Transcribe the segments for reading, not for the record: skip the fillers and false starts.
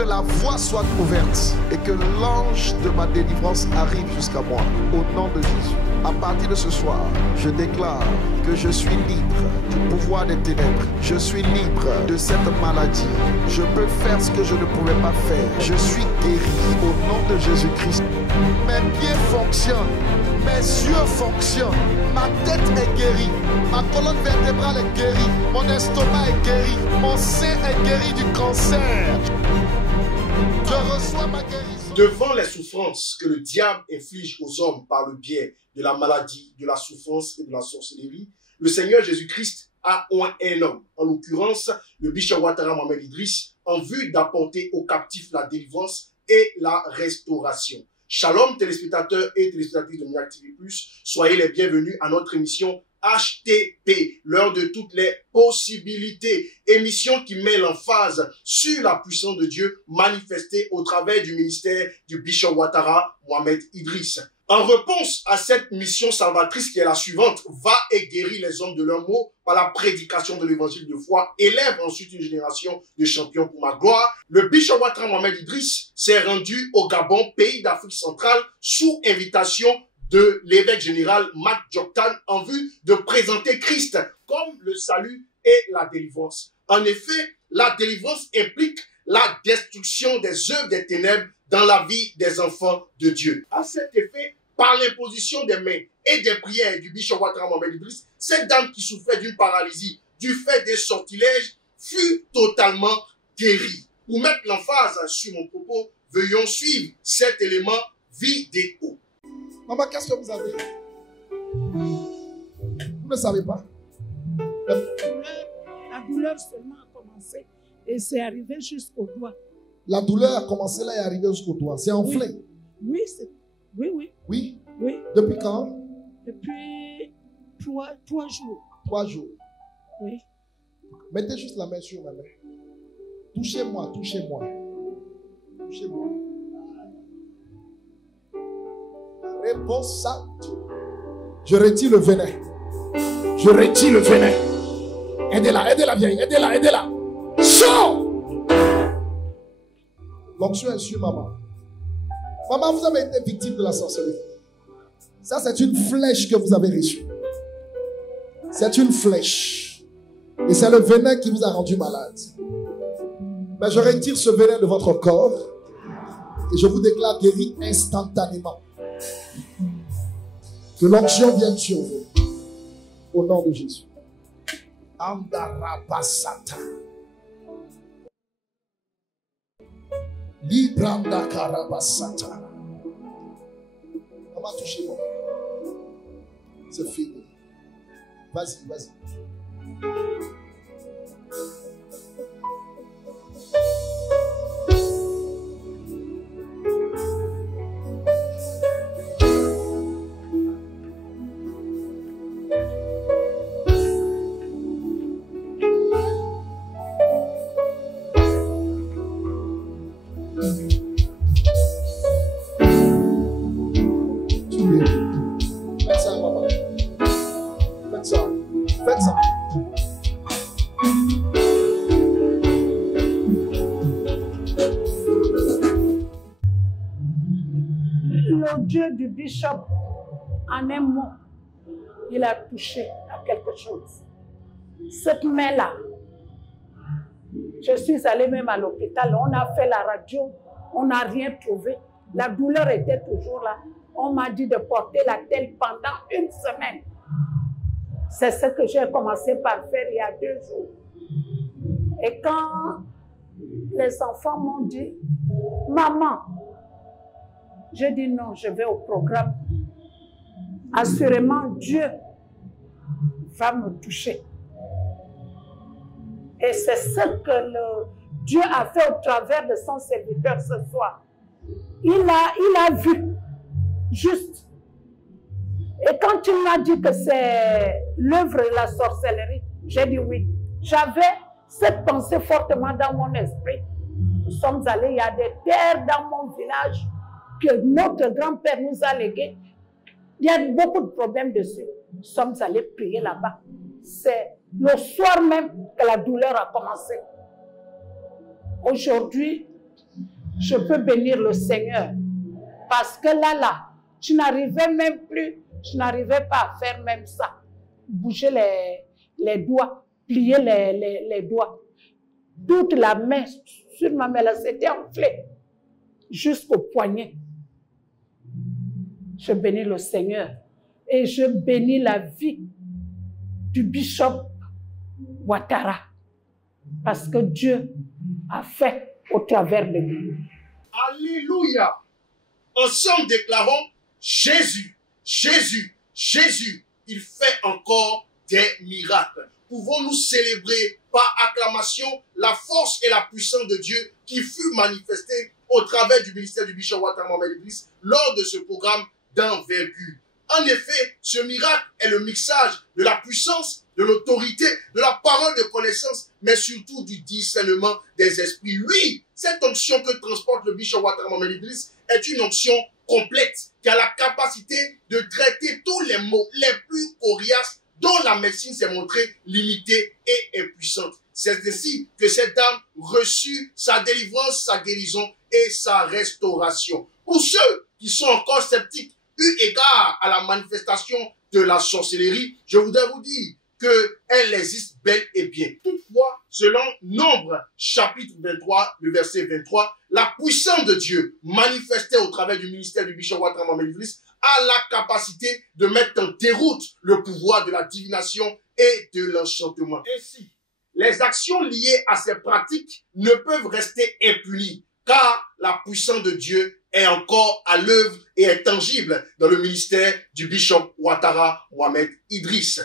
que la voie soit ouverte et que l'ange de ma délivrance arrive jusqu'à moi. Au nom de Jésus. À partir de ce soir, je déclare que je suis libre du pouvoir des ténèbres. Je suis libre de cette maladie. Je peux faire ce que je ne pouvais pas faire. Je suis guéri au nom de Jésus-Christ. Mes pieds fonctionnent. Mes yeux fonctionnent. Ma tête est guérie. Ma colonne vertébrale est guérie. Mon estomac est guéri. Mon sein est guéri du cancer. Je reçois ma guérison. Devant les souffrances que le diable inflige aux hommes par le biais de la maladie, de la souffrance et de la sorcellerie, le Seigneur Jésus-Christ a oint un homme, en l'occurrence le Bishop Ouattara Mohamed Idriss, en vue d'apporter aux captifs la délivrance et la restauration. Shalom téléspectateurs et téléspectatrices de Miracle TV+, soyez les bienvenus à notre émission HTP, l'heure de toutes les possibilités, émission qui met l'emphase sur la puissance de Dieu manifestée au travers du ministère du Bishop Ouattara Mohamed Idriss. En réponse à cette mission salvatrice qui est la suivante, va et guérit les hommes de leurs maux par la prédication de l'évangile de foi, élève ensuite une génération de champions pour ma gloire. Le Bishop Ouattara Mohamed Idriss s'est rendu au Gabon, pays d'Afrique centrale, sous invitation de l'évêque général Mac Djoktan en vue de présenter Christ comme le salut et la délivrance. En effet, la délivrance implique la destruction des œuvres des ténèbres dans la vie des enfants de Dieu. À cet effet, par l'imposition des mains et des prières du Bishop Ouattara Mohamed Idriss, cette dame qui souffrait d'une paralysie du fait des sortilèges fut totalement guérie. Pour mettre l'emphase sur mon propos, veuillons suivre cet élément vidéo. Maman, qu'est-ce que vous avez? Vous ne savez pas? La douleur seulement a commencé et c'est arrivé jusqu'au doigt. La douleur a commencé là et est arrivée jusqu'au doigt. C'est enflé. Oui, oui. Oui? Oui. Depuis quand? Depuis 3 jours. 3 jours. Oui. Mettez juste la main sur ma main. Touchez-moi, touchez-moi. Touchez-moi. Réponse sainte. Je retire le venin. Je retire le venin. Aidez-la, aidez-la, vieille. Aidez-la, aidez-la. Sors! L'onction est sur maman. Maman, vous avez été victime de la sorcellerie. Ça, c'est une flèche que vous avez reçue. C'est une flèche. Et c'est le venin qui vous a rendu malade. Mais je retire ce venin de votre corps. Et je vous déclare guéri instantanément. Que l'onction vienne sur vous. Au nom de Jésus. Andarabasata. Libranda karabasata. Maman, touchez-moi. C'est fini. Vas-y, vas-y. Le Dieu du Bishop, en un mot, il a touché à quelque chose. Cette main-là, je suis allée même à l'hôpital, on a fait la radio, on n'a rien trouvé. La douleur était toujours là. On m'a dit de porter la telle pendant 1 semaine. C'est ce que j'ai commencé par faire il y a 2 jours. Et quand les enfants m'ont dit, maman, j'ai dit non, je vais au programme. Assurément, Dieu va me toucher. Et c'est ce que Dieu a fait au travers de son serviteur ce soir. Il a vu, juste. Et quand il m'a dit que c'est l'œuvre de la sorcellerie, j'ai dit oui. J'avais cette pensée fortement dans mon esprit. Nous sommes allés, il y a des terres dans mon village que notre grand-père nous a léguées. Il y a beaucoup de problèmes dessus. Nous sommes allés prier là-bas. C'est le soir même que la douleur a commencé. Aujourd'hui, je peux bénir le Seigneur. Parce que là, tu n'arrivais même plus, je n'arrivais pas à faire même ça. Bouger les doigts, plier les doigts. Toute la main sur ma main, là, c'était enflé jusqu'au poignet. Je bénis le Seigneur et je bénis la vie du bishop Ouattara parce que Dieu a fait au travers de lui. Alléluia. Ensemble déclarons Jésus, Jésus, Jésus, il fait encore des miracles. Pouvons-nous célébrer par acclamation la force et la puissance de Dieu qui fut manifestée au travers du ministère du bishop Ouattara Mohamed Idriss lors de ce programme d'envergure. En effet, ce miracle est le mixage de la puissance, de l'autorité, de la parole de connaissance, mais surtout du discernement des esprits. Oui, cette onction que transporte le bishop Ouattara Mohamed Idriss est une onction complète qui a la capacité de traiter tous les maux les plus coriaces dont la médecine s'est montrée limitée et impuissante. C'est ainsi que cette dame reçut sa délivrance, sa guérison et sa restauration. Pour ceux qui sont encore sceptiques, eu égard à la manifestation de la sorcellerie, je voudrais vous dire qu'elle existe bel et bien. Toutefois, selon Nombre, chapitre 23, le verset 23, la puissance de Dieu manifestée au travers du ministère du bishop Ouattara Mohamed Idriss a la capacité de mettre en déroute le pouvoir de la divination et de l'enchantement. Ainsi, les actions liées à ces pratiques ne peuvent rester impunies, car la puissance de Dieu est encore à l'œuvre et est tangible dans le ministère du bishop Ouattara Mohamed Idriss.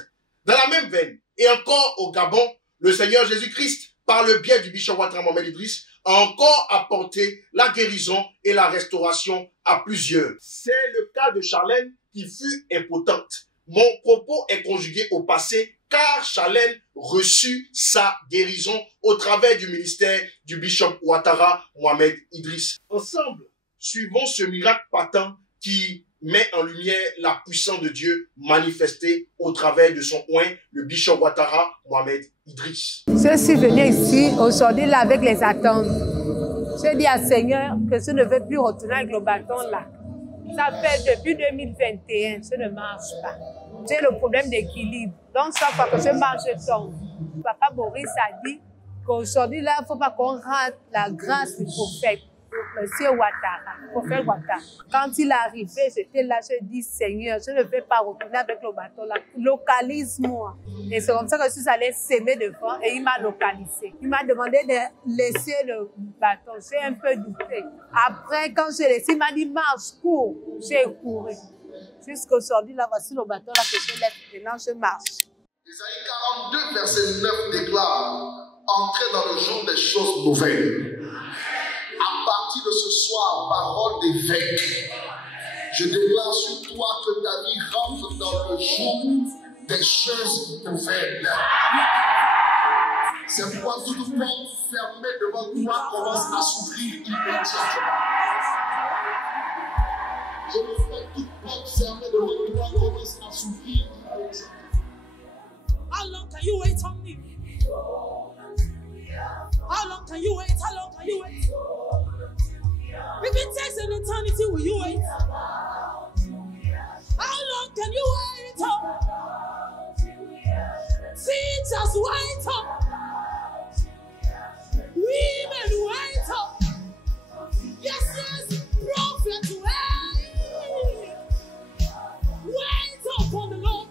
Dans la même veine, et encore au Gabon, le Seigneur Jésus-Christ, par le biais du bishop Ouattara Mohamed Idriss, a encore apporté la guérison et la restauration à plusieurs. C'est le cas de Charlène qui fut impotente. Mon propos est conjugué au passé car Charlène reçut sa guérison au travers du ministère du bishop Ouattara Mohamed Idriss. Ensemble, suivons ce miracle patent qui met en lumière la puissance de Dieu manifestée au travers de son oint, le bishop Ouattara Mohamed Idriss. Je suis venu ici aujourd'hui là avec les attentes. J'ai dit à Seigneur que je ne veux plus retourner avec le bâton là. Ça fait depuis 2021, je ne marche pas. J'ai le problème d'équilibre. Donc chaque fois que je marche, je tombe. Papa Boris a dit qu'aujourd'hui là, il ne faut pas qu'on rate la grâce du prophète. Monsieur Ouattara, prophète Ouattara. Quand il est arrivé, j'étais là, je dis Seigneur, je ne vais pas retourner avec le bâton là. Localise-moi. Et c'est comme ça que je suis allée s'aimer devant et il m'a localisé. Il m'a demandé de laisser le bâton. J'ai un peu douté. Après, quand j'ai laissé, il m'a dit marche, cours. J'ai couru. Jusqu'aujourd'hui, là, voici le bâton là que je laisse. Maintenant, je marche. Isaïe 42, verset 9 déclare: entrez dans le jour des choses nouvelles. À partir de ce soir, parole d'évêque, je déclare sur toi que ta vie rentre dans le jour des choses nouvelles. C'est pourquoi toute porte fermée devant toi commence à s'ouvrir immédiatement. Je me fais toute porte fermée devant toi commence à s'ouvrir immédiatement. How long can you wait on me? How long can you wait? How long can you wait? If it takes an eternity, will you wait? How long can you wait? Teach us wait up. Women wait up. Yes, yes, prophets wait. Wait up on the Lord.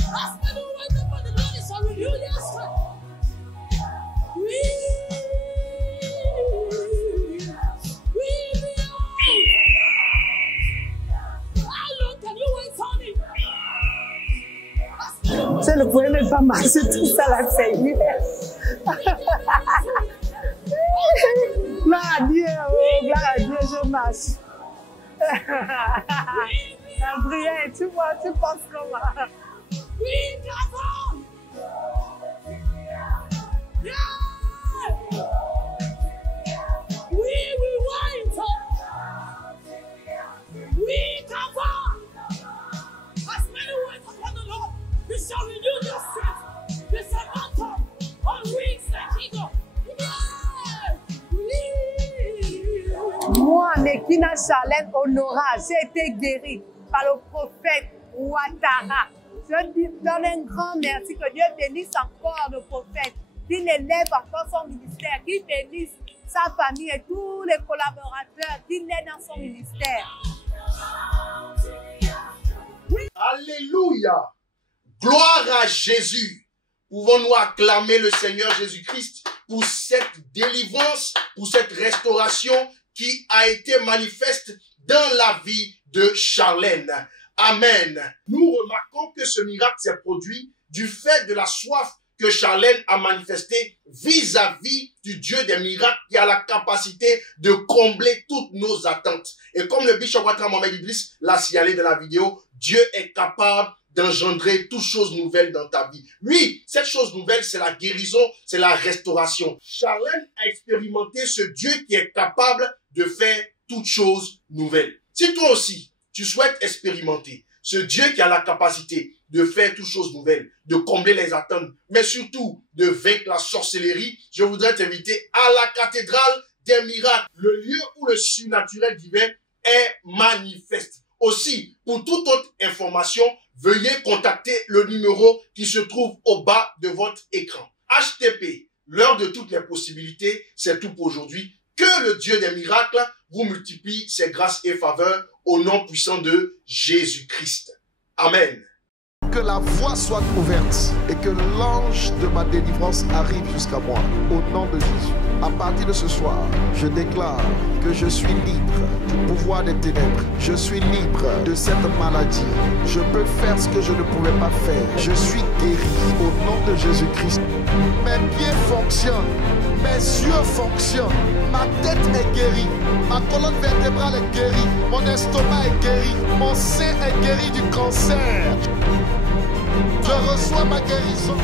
As many wait upon the Lord, it shall renew their strength. Je ne pouvais même pas marcher tout ça là, c'est gloire à Dieu, oh, gloire à Dieu, je marche. Gabriel, tu vois, tu penses comment? We will wait. We cover. As many wait upon the Lord, He shall renew their strength. They shall mount up on wings like eagle. Yeah. Moi, Mekina Charlène Honora, j'ai été guérie par le prophète Ouattara. Je donne un grand merci, que Dieu bénisse encore le prophète, qu'il élève encore son ministère, qu'il bénisse sa famille et tous les collaborateurs, qu'il est dans son ministère. Alléluia. Gloire à Jésus. Pouvons-nous acclamer le Seigneur Jésus-Christ pour cette délivrance, pour cette restauration qui a été manifeste dans la vie de Charlène. Amen. Nous remarquons que ce miracle s'est produit du fait de la soif que Charlène a manifestée vis-à-vis du Dieu des miracles qui a la capacité de combler toutes nos attentes. Et comme le bishop Ouattara Mohamed Idriss l'a signalé dans la vidéo, Dieu est capable d'engendrer toutes choses nouvelles dans ta vie. Oui, cette chose nouvelle, c'est la guérison, c'est la restauration. Charlène a expérimenté ce Dieu qui est capable de faire toutes choses nouvelles. Si toi aussi, tu souhaites expérimenter ce Dieu qui a la capacité de faire toutes choses nouvelles, de combler les attentes, mais surtout de vaincre la sorcellerie, je voudrais t'inviter à la cathédrale des miracles, le lieu où le surnaturel divin est manifeste. Aussi, pour toute autre information, veuillez contacter le numéro qui se trouve au bas de votre écran. HTP, l'heure de toutes les possibilités, c'est tout pour aujourd'hui. Que le Dieu des miracles vous multiplie ses grâces et faveurs au nom puissant de Jésus-Christ. Amen. Que la voie soit ouverte et que l'ange de ma délivrance arrive jusqu'à moi. Au nom de Jésus. À partir de ce soir, je déclare que je suis libre du pouvoir des ténèbres. Je suis libre de cette maladie. Je peux faire ce que je ne pouvais pas faire. Je suis guéri au nom de Jésus-Christ. Mes pieds fonctionnent. Mes yeux fonctionnent. Ma tête est guérie. Ma colonne vertébrale est guérie. Mon estomac est guéri. Mon sein est guéri du cancer. Je reçois ma guérison.